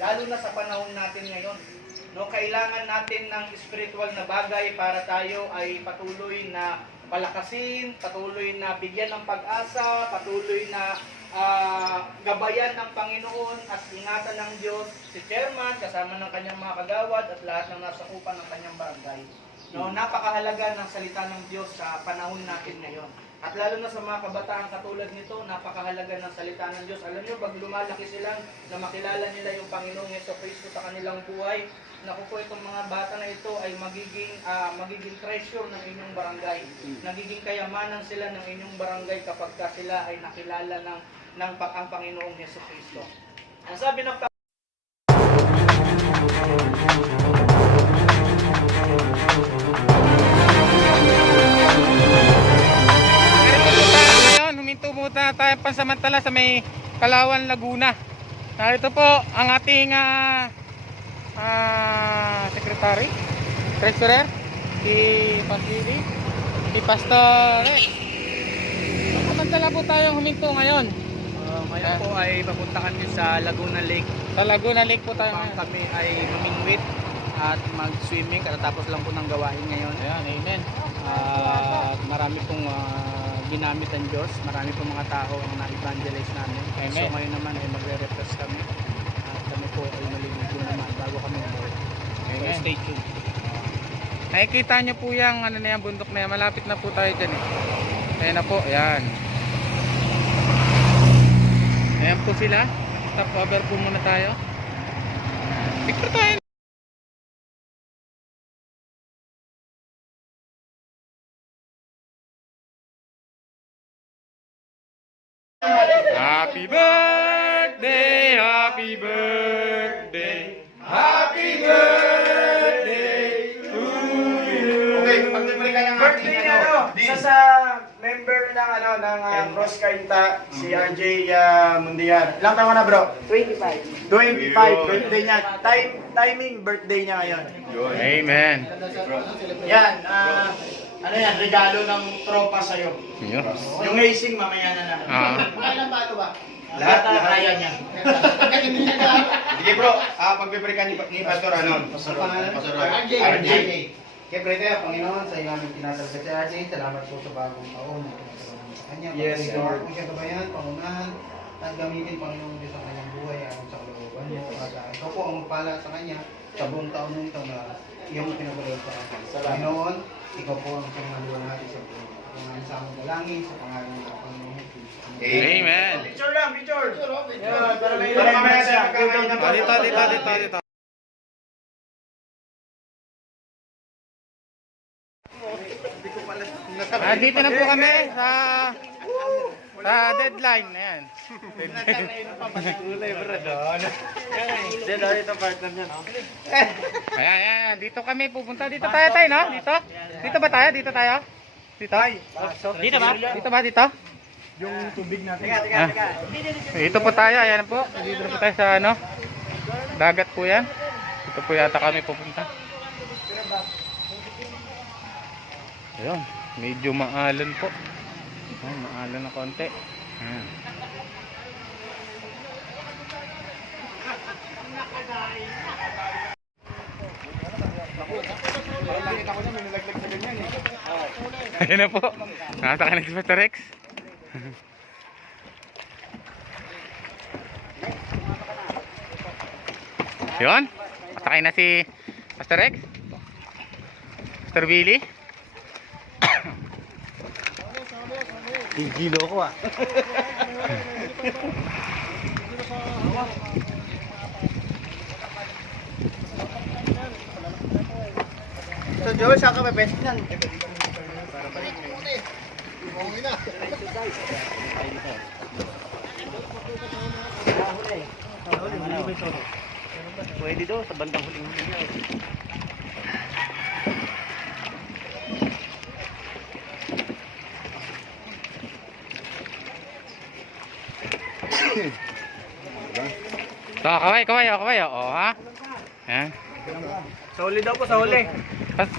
lalo na sa panahon natin ngayon. No, kailangan natin ng spiritual na bagay para tayo ay patuloy na palakasin, patuloy na bigyan ng pag-asa, patuloy na gabayan ng Panginoon at ingatan ng Diyos si chairman kasama ng kanyang mga kagawad at lahat ng nasakupan ng kanyang barangay. No, napakahalaga ng salita ng Diyos sa panahon natin ngayon. At lalo na sa mga kabataan katulad nito, napakahalaga ng salita ng Diyos. Alam niyo, pag lumalaki sila na makilala nila yung Panginoong Jesucristo sa kanilang buhay, naku po, itong mga bata na ito ay magiging treasure ng inyong barangay. Nagiging kayamanan sila ng inyong barangay kapag sila ay nakilala ng ang Panginoong Jesucristo. Ang sabi ng huminto muna tayo pansamantala sa may Kalawan, Laguna. Narito po ang ating secretary, treasurer, si Pasili, si Pastor Rex. Pansamantala po tayong huminto ngayon. Ngayon po ay papunta kami sa Laguna Lake. Sa Laguna Lake po tayo ngayon. Kami ay mamingwit at mag-swimming. Katatapos lang po ng gawain ngayon. Ayan, amen. Marami pong ginamit ang Diyos. Marami pong mga tao ang na-evangelize namin. Amen. So ngayon naman ay magre-refresh kami. At kami po ay maliligo naman bago kami umuwi. So stay tuned. Nakikita nyo po yung ano na yan, bundok na yan. Malapit na po tayo dyan eh. Ayan na po, ayan. Ayan po sila. Stop over po muna tayo. Picture tayo. Happy birthday, happy birthday, happy birthday to you. Okay, pag-birthday ka ng Birthday niya, isa sa member ng Cross Kainta, si RJ Mundiar. Ilang taon ka na, bro? 25. 25, birthday niya. Timing birthday niya ngayon. Amen. Yan, ano yan, regalo ng tropa sa'yo. Yun. Yung racing, mamaya na lang. Kailan ba ito ba? Lahat kaya niya. Sige bro, pagpipre ka ni Pastor Pastor RJ. RJ. Siyempre tayo, Panginoon, sa iyong aming tinasal sa RJ, salamat po sa bagong taon na pinagkaroon sa kanya. Yes, Lord. Kung siya gabayan, pangunahan, at gamitin, Panginoon Diyos ang kanyang buhay ayon sa kalooban mo. At ikaw po ang magpala sa kanya sa buong taon ng ito na iyong pinagulog sa kanya. Panginoon, ikaw po ang siyang naluwalhati sa buhay. Ang sa among dalangin sa pangalan ng Panginoon Jesus. Amen. Picture lang, picture. Yeah, Para mamaya siya. Dito. Dito na po kami sa deadline. Ayan. Ayan. Dito kami pupunta. Dito tayo, no? Dito? Dito ba tayo? Dito tayo? Dito? Dito ba? Dito ba? Dito? Yung tubig natin. Dito po tayo. Ayan po. Dito na po tayo sa ano? Dagat po yan. Dito po yata kami pupunta. Ayun. Medyo maalan po. Maalan na konti. Ayan. Ayan na po. Nakata ka na si Pastor Rex. Yun. Pasakay na si Pastor Rex. Pastor Billy. Gilo ko So Joel, saan ka best niyan? Pwede daw sa bandang huling niya. So, kaway. Oh, ha? Yan. Sa uli daw po, sa uli.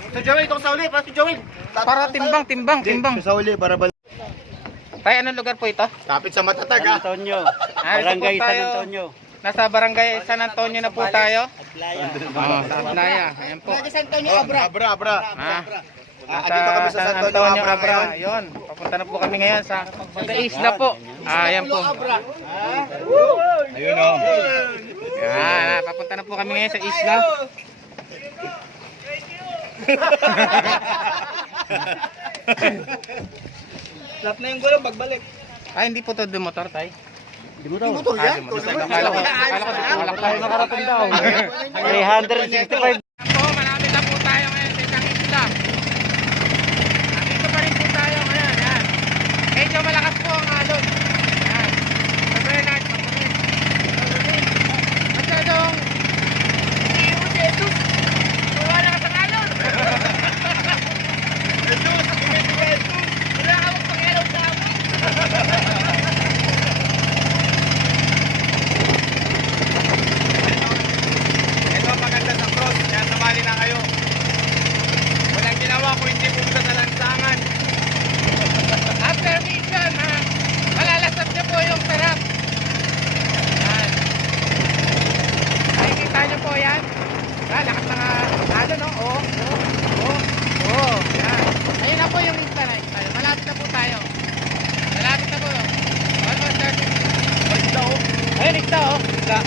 So Joel, itong sa uli, para si Joel. Para timbang. Sa uli, para bal... Tay, anong lugar po ito? Tapit sa matatag San Antonio. Barangay San Antonio. Nasa barangay San Antonio na po tayo. Sa Atlaya. Ayan po. Abra. Ah. Dito kami sa San Antonio Abra. Yun. Papunta na po kami ngayon sa isla po. Ayan po. Ayun o. Yan. Papunta na po kami ngayon sa isla. Lahat na yung gulong, pagbalik. Ay, hindi po to motor, tay. Di mo to yan? Akala ko tayo nakarating daw. 365. Po, malapit na po tayo ngayon sa isang isla. Nandito pa rin po tayo ngayon. Yan. Medyo malakas po ang alon. Yan. Pagbayin natin. Masyadong Jesus. Wala ka sa alon. Jesus. Wala ka magpangalaw sa amin. Ito ang maganda sa cross. Kaya sumali na kayo. Walang ginawa kung hindi pumunta sa lansangan. After mission, ha, malalasap niyo po yung sarap. Yan. Nakikita niyo po yan. Lakas na ano, no? Yan. Ayun na po yung isla na isla. Malapit na po tayo. Malapit na po. Almost 30. Isla, oh. Ayun, isla, oh. Isla.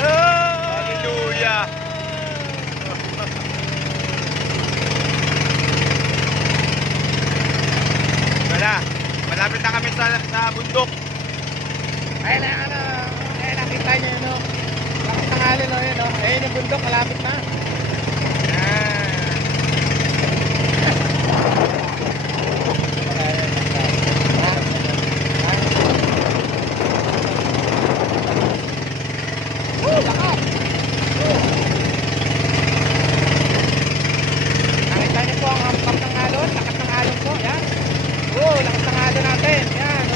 Hallelujah. Wala. Malapit na kami sa bundok. Ayun na, ano. Ayun, nakita niyo yun, no? Lakas ng alon, no? Yun, no? Ayun yung bundok, malapit na. Yan. Nakita niyo po ang hampak ng alon, lakas ng alon po, yan. Lakas ng alon natin, yan,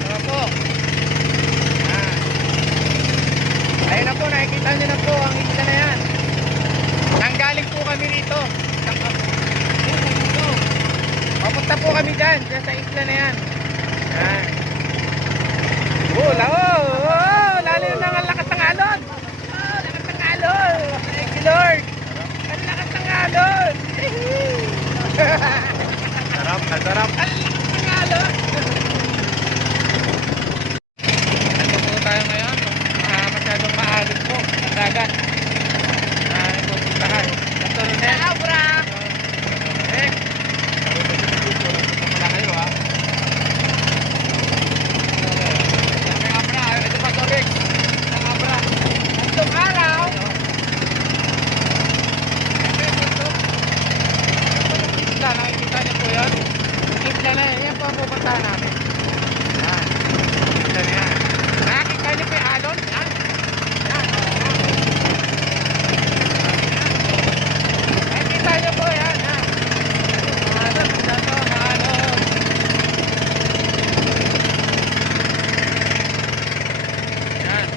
Tara po. Yan. Ayun na po, nakikita niyo na po ang isla na yan. Nanggaling po kami rito. Papunta po kami dyan sa isla na yan. Yan. Lalo na ang lakas ng alon. Lakas ng alon. Thank you, Lord. Ang lakas ng alon. Sarap, sarap. Ang lakas ng alon. Ito po tayo ngayon. Masyadong maalon po ang dagat. Ito po tayo. Ito rin eh. Abra! Wala kayo ha. Ang abra, ito pa to Rick. Ang abra. Itong araw. Isla, nakikita niyo po yun? Isla na yan. Yan po ang pupuntahan namin. Yan. Isla na yan. Nakikita niyo po yung alon? Yan. Yan. Nakikita niyo po yan. Yan. Alon. Alon. Yan.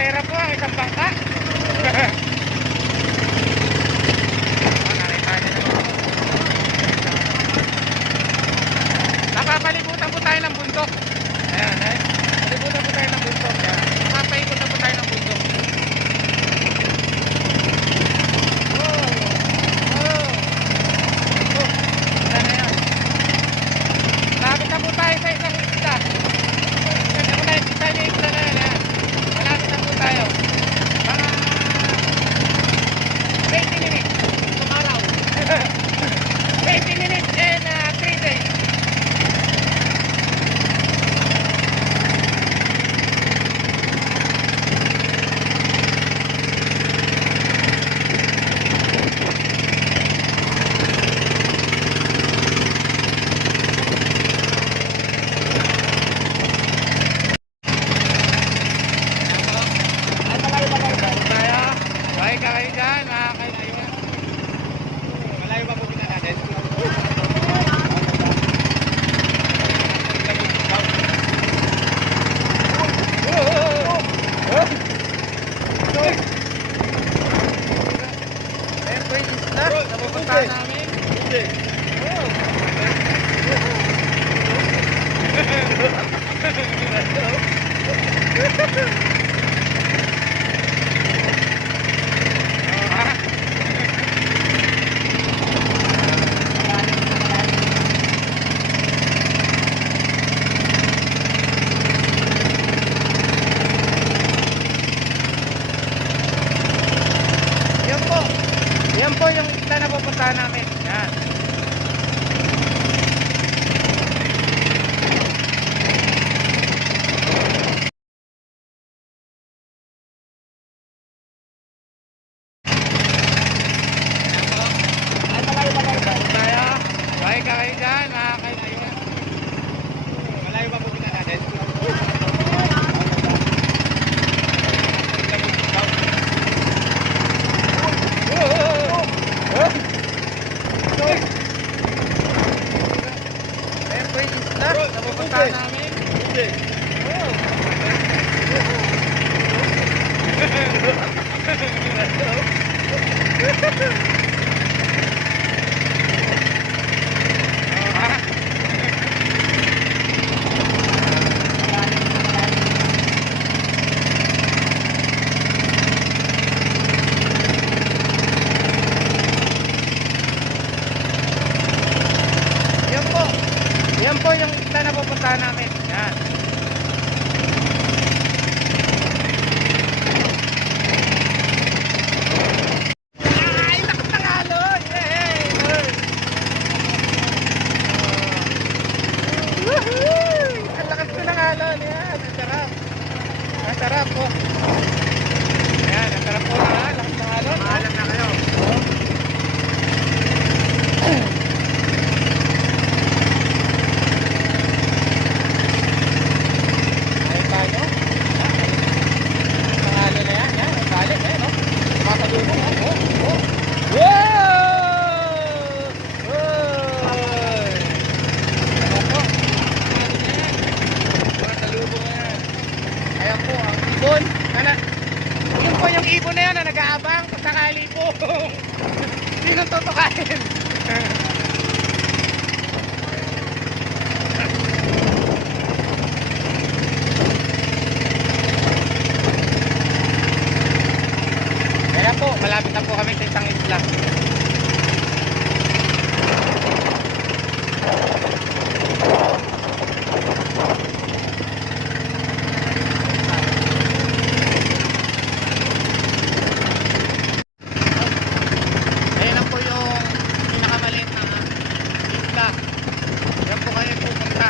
karera po ang isang bangka. Nakita niyo naman. Napapalibutan po tayo ng bundok. Ayan, eh. Palibutan po tayo ng bundok. Ayan. Napapaikot na po tayo ng bundok. Ayan na yan. Malapit na po tayo sa isang isla. Kasi kung nakikita niyo yung isla na yan, ayan. Malapit na po tayo. Mga 20 minutes. Tumaraw. 20 minutes and 3 days. Tayo. Bye ka kayo dyan, mga kaibigan. Malayo ba po kita natin? Ayan po yung isla na pupuntahan namin. Yan po. Yan po yung isla na pupuntahan namin. Yan. Tayo. Bye ka kayo dyan, mga kaibigan. Malayo ba po kita natin? Ayan po yung isla na pupuntahan namin. Yan po. Yan po yung isla na pupuntahan namin. Yan. Ay, lakas ng alon! Yay! Woohoo! Ang lakas ko ng alon. Yan, ang sarap. Ang sarap po. Yan, ang sarap po na. Lakas ng alon. Maalam na kayo. Ayun tayo. Ang alon na yan. Yan, ang balik. Yan, no? Tumatalubong. Oh. Wow! Oy! Ano po? Tumatalubong na yan. Ayan po, ang ibon. Yun po yung ibon na yan na nag-aabang sa sakali po. Sino tutukain? Kaya po, malapit na po kami sa isang isla. Ayan na po yung pinakamaliit na isla. Yan po kayo pupunta.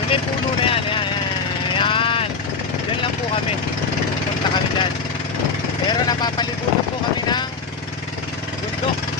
Yung may puno na yan. Yan. Yan lang po kami. Pupunta kami dyan. Pero napapalibutan po kami ng bundok.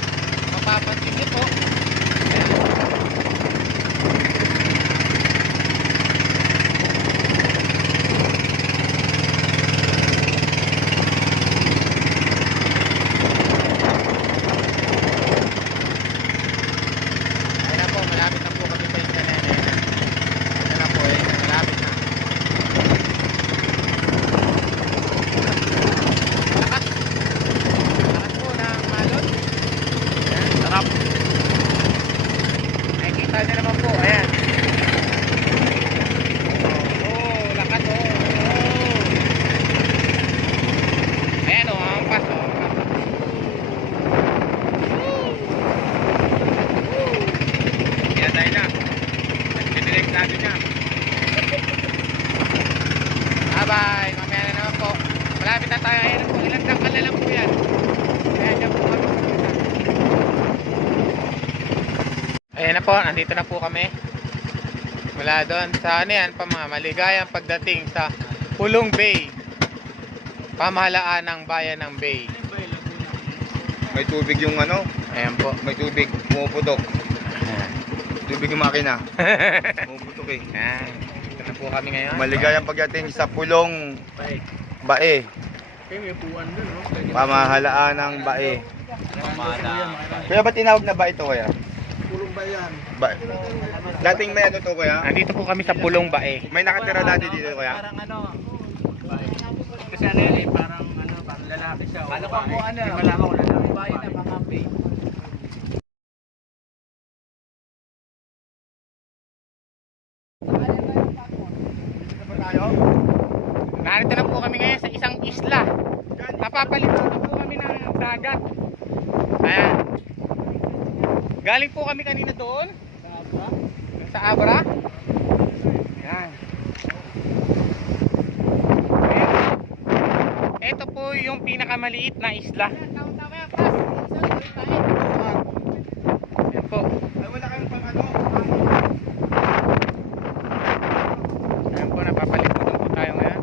po, nandito na po kami. Mula doon sa ano yan, maligayang pagdating sa Pulong Bay. Pamahalaan ng bayan ng Bay. May tubig yung ano, Ayan po. may tubig, pumuputok. Ayan. Tubig yung makina. Pumuputok eh. Ayan. Dito na po kami ngayon. Maligayang pagdating sa Pulong Bae. Pamahalaan ng Bae. Kuya, ba't tinawag na Bae ito kuya? Pulong bayan. Dating may ano to kuya? Nandito po kami sa Pulong Bae. May nakatira dati dito kuya? Kasi ano yun eh, parang lalaki siya. Ano pa po ano? Hindi malaman ko lalaki. Bayan na mga pay. Narito na po kami ngayon sa isang isla. Napapalitan na po kami ng dagat. Ayan. Galing po kami kanina doon. Sa Abra. Ayan. Ito po yung pinakamaliit na isla. Ayan po. Ay, wala kayong pang ano? Ayan po, napapalitan po tayo ngayon.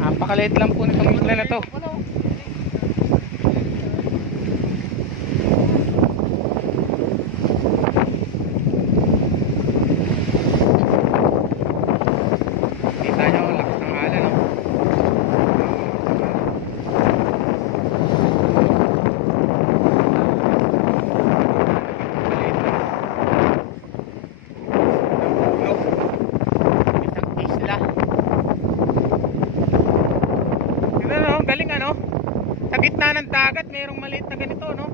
Napakaliit lang po nitong isla na to. Kita nyo ang lakas ng alon, no? Isang isla. Diba, no? Galing, ano? Sa gitna ng dagat mayroong maliit na ganito, no?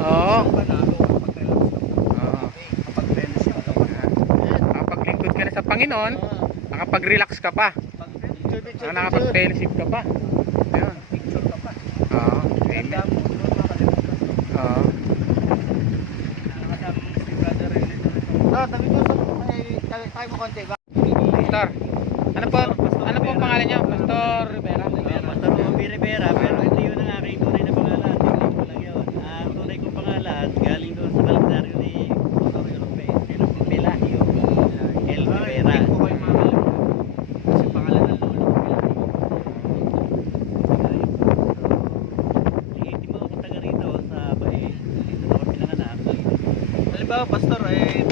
Oo. Nakapaglingkod ka na sa Panginoon, nakapag-relax ka pa. Nakapag-fellowship ka pa. Ayun. Oo. Amen. Oo. Pastor, ano po ang pangalan niyo? Pastor Rivera? Pastor Bobby Rivera, pero hindi yun ang aking tunay na pangalan. Tingnan ko lang yun. Ang tunay kong pangalan, galing doon sa kalendaryo ni Pastor Lopez. Pelagio. El Rivera. Kasi pangalan ng lolo ko, Pelagio. Hindi mo ako taga rito sa Bae. Dito ako pinanganak. Halimbawa, Pastor,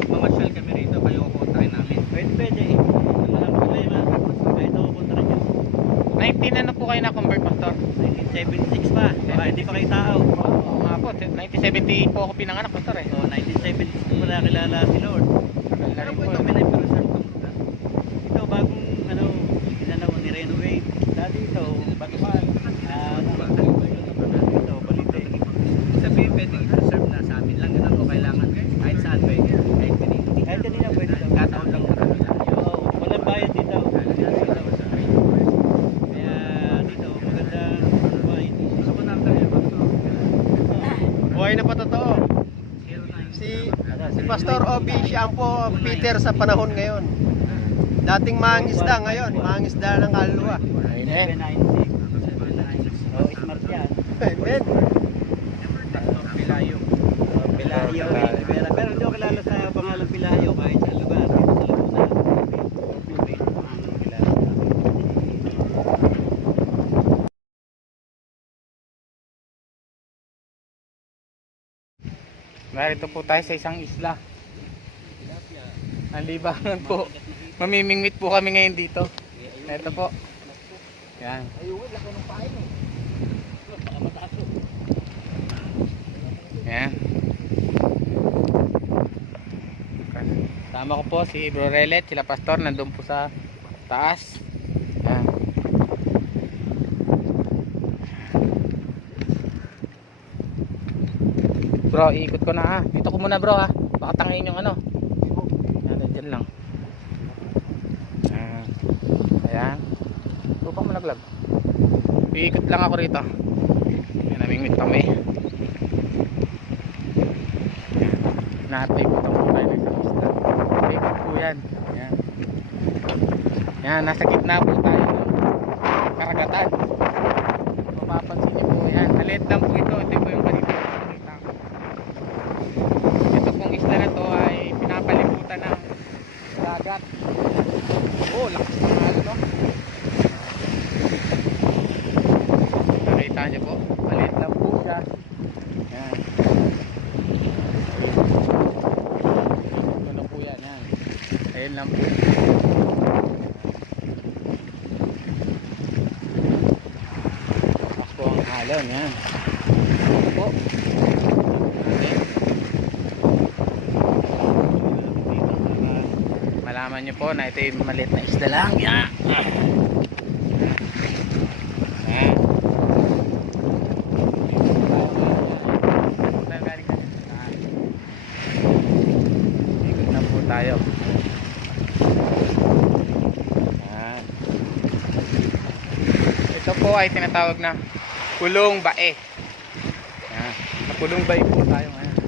mamasyal kami rito. Kayo kukontakin namin. Pwede. Walang problema. Kahit ako kontra nyo. 19 ano po kayo na-convert, Pastor? 1976 pa. Baka hindi pa kayo tao. Oo nga po, 1970 po ako pinanganak, Pastor eh. So, 1976 ko na kilala si Lord. Tagal na Ano rin po po. ito? May na-impressar itong lugar. Ito, bagong, ginanaw, ni-renovate. Dati ito, bago pa, ito, balite. Sabihin, pwedeng i-preserve na sa amin lang. Ganun o kailangan kahit saan pwede. Kahit kanina pwede ito. Kataon lang na kami. Oo, walang bayad dito. Kaya dito, magandang buhay. Buhay na pa totoo. Si Pastor Obi, siya ang po Peter sa panahon ngayon. Dating mangisda ngayon, mangisda ng kaluluwa. Amen. 796. Oo, smart yan. Amen. Pilayo. Pilayo, Rivera. Pero hindi ko kilala sa pangalan Pilayo kahit sa lugar. Dito sa Laguna. Ang kilala. Narito po tayo sa isang isla. Ang libangan po. Mamimingwit po kami ngayon dito. Ito po. Yan. Yan. Tama ko po si Bro Relet, sila Pastor, nandun po sa taas. Yan. Bro, iikot ko na ha. Dito ko muna bro ha. Baka tangayin yung ano. Yan, dyan lang. vlog. Iikot lang ako rito. Yan, namingwit kami. Nataikot po tayo ng isang isda. Ikot po yan. Yan. Yan, nasa gitna po tayo ng karagatan. Mapapansin niyo po yan. Maliit lang po ito. Ito po yung kanina nakikita ko. Ito pong isda na to ay pinapalibutan ng dagat. Oh, lakas ng halo, no? Nakita niyo po. Maliit lang po siya. Yan. Ano po yan? Yan. Ayun lang po. Lakas po ang halon. Yan. Po. Okay. Malaman nyo po na ito yung maliit na isda lang. Yan. Yan. Ikot na po tayo. Yan. Ito po ay tinatawag na Pulong Bae. Yan. Sa Pulong Bae po tayo ngayon.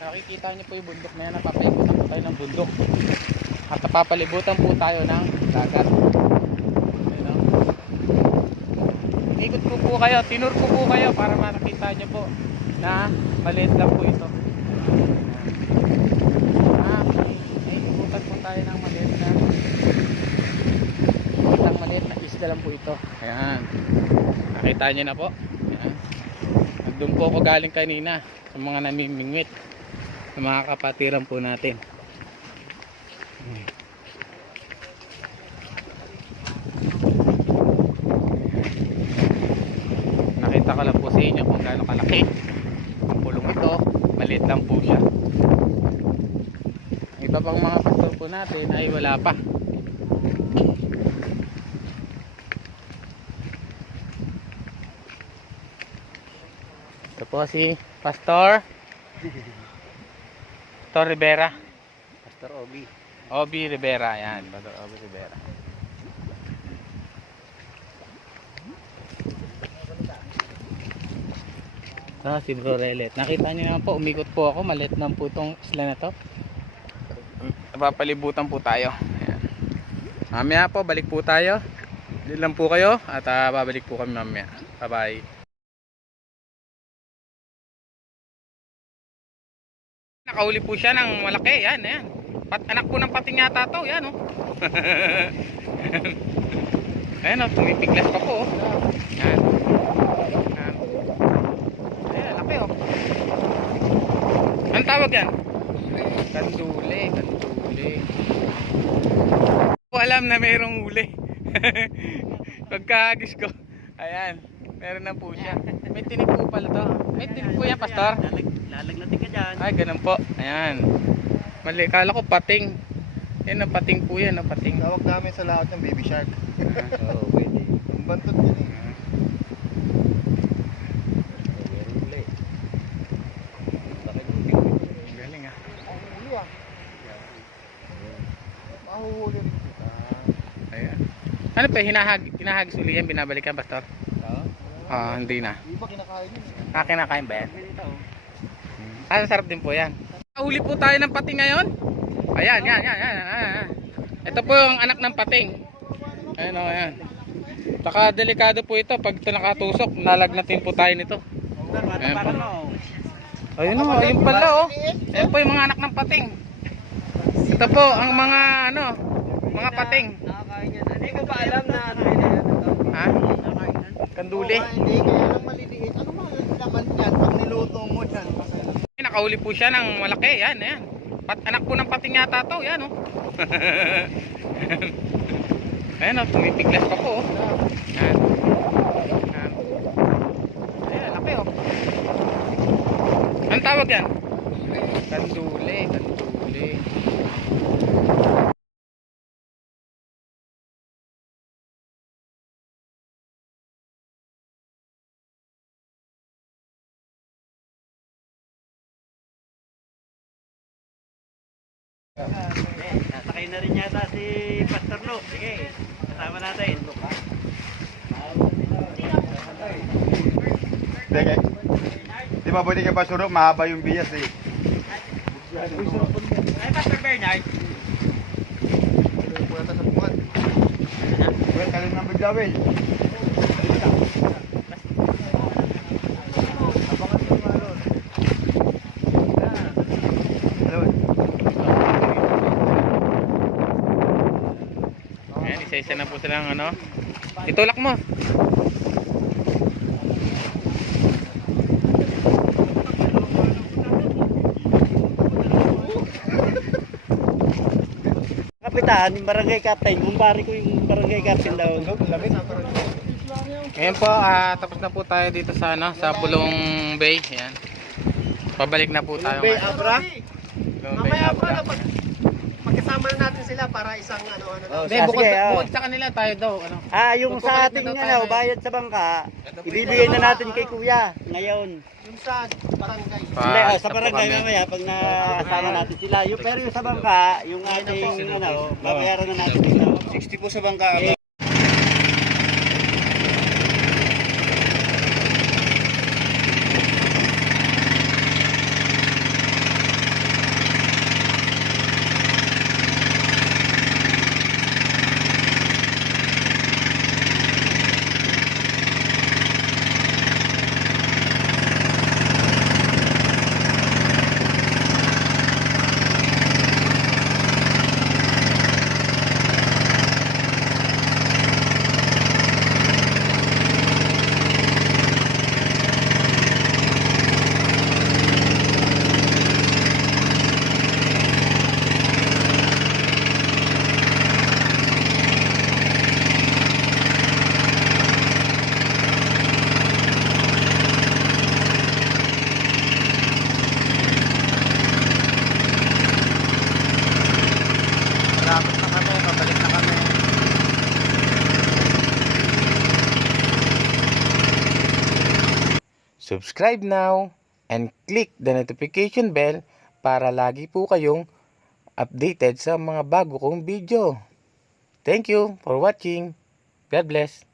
Nakikita niyo po yung bundok na yan. Napapalibutan po tayo ng bundok. At napapalibutan po tayo ng dagat. Ayun, no? Ikot ko po kayo. Tinur ko po kayo para makita niyo po na maliit lang po ito. Ikutan po tayo ng maliit na isang maliit na isda lang po ito. Ayan. Nakita niyo na po. Ayan. Doon po ako galing kanina sa mga namimingwit. Sa mga kapatiran po natin. Nakita ko lang po sa inyo kung gaano kalaki ang pulong ito. Maliit lang po siya. Iba pang mga pastor po natin ay wala pa. Ito po si Pastor Rivera. Pastor Obi. Obi Rivera, yan. Pastor Obi Rivera. Si Bro Relet. Nakita niyo naman po, umikot po ako. Maliit lang po itong isla na to. Napapalibutan po tayo. Ayan. Mamaya po, balik po tayo. Dito lang po kayo at babalik po kami mamaya. Bye bye. Nakahuli po siya ng malaki. Yan, yan. Anak po ng pating yata to. Yan, oh. Ayan, oh. Pumipiglas pa po, oh. Yan. Yan. Ayan, laki, oh. Anong tawag yan? Kandule. Kandule. Ko alam na mayroong huli. Pagkahagis ko. Ayan. Meron na po siya. May tinig po pala to. May tinig po yan, Pastor. Lalagnatin ka dyan. Ay, ganun po. Ayan. Mali, kala ko pating. Yan ang pating po yan, ang pating. Tawag namin sa lahat ng baby shark. Oo, pwede. Ang bantot yun eh. Galing ah. Huli ah. Mahuhuli rin. Ayan. Ano pa, hinahagis uli yan, binabalikan, Pastor? Hindi na. Di ba kinakain yun eh? Kinakain ba yan? Sarap din po yan. Huli po tayo ng pating ngayon. Ayan, yan, yan, yan, yan. Ito po yung anak ng pating. Ayan, o, ayan. Saka delikado po ito. Pag ito nakatusok, nalagnatin po tayo nito. Ayan po. Ayun o, ayun pala o. Ayan po yung mga anak ng pating. Ito po ang mga ano, mga pating. Hindi ko pa alam na ano yun. Ha? Kanduli. Hindi, kaya lang maliliit. Ano mga laman yan? Pag niluto mo yan. Nakahuli po siya ng malaki. Yan, yan. Anak po ng pating yata to. Yan o. Ayan o, pumipiglas pa po. Yan. Yan. Ayan, laki o. Anong tawag yan? Kandule. Kandule. Nasa kayo Kain na rin yata si Pastor Luke. Sige, kasama natin. Sige. Di ba pwede ka pasurok, mahaba yung bias eh. Ay, Pastor Bernard. Well, kalim ng bigla, Will. Ayan, isa-isa na po silang ano. Itulak mo. Kapitan, yung barangay captain. Kumpare ko yung barangay captain daw. Ngayon po, tapos na po tayo dito sa ano, sa Pulong Bay. Ayan. Pabalik na po tayo Bay ngayon. Abra. Pulong Bay Mamaya Abra. pa pagkasama na natin sila para isang ano. Hindi, bukod sa kanila tayo daw. Ano. Yung sa ating ano, bayad sa bangka, ibibigay na natin kay Kuya ngayon. Yung sa barangay. Hindi, sa Stop po barangay kami. mamaya pag nakasama natin sila. Pero yung sa bangka, yung ating ano, babayaran na natin dito. 60 po sa bangka. Malapit na kami, pabalik na kami. Subscribe now and click the notification bell para lagi po kayong updated sa mga bago kong video. Thank you for watching. God bless.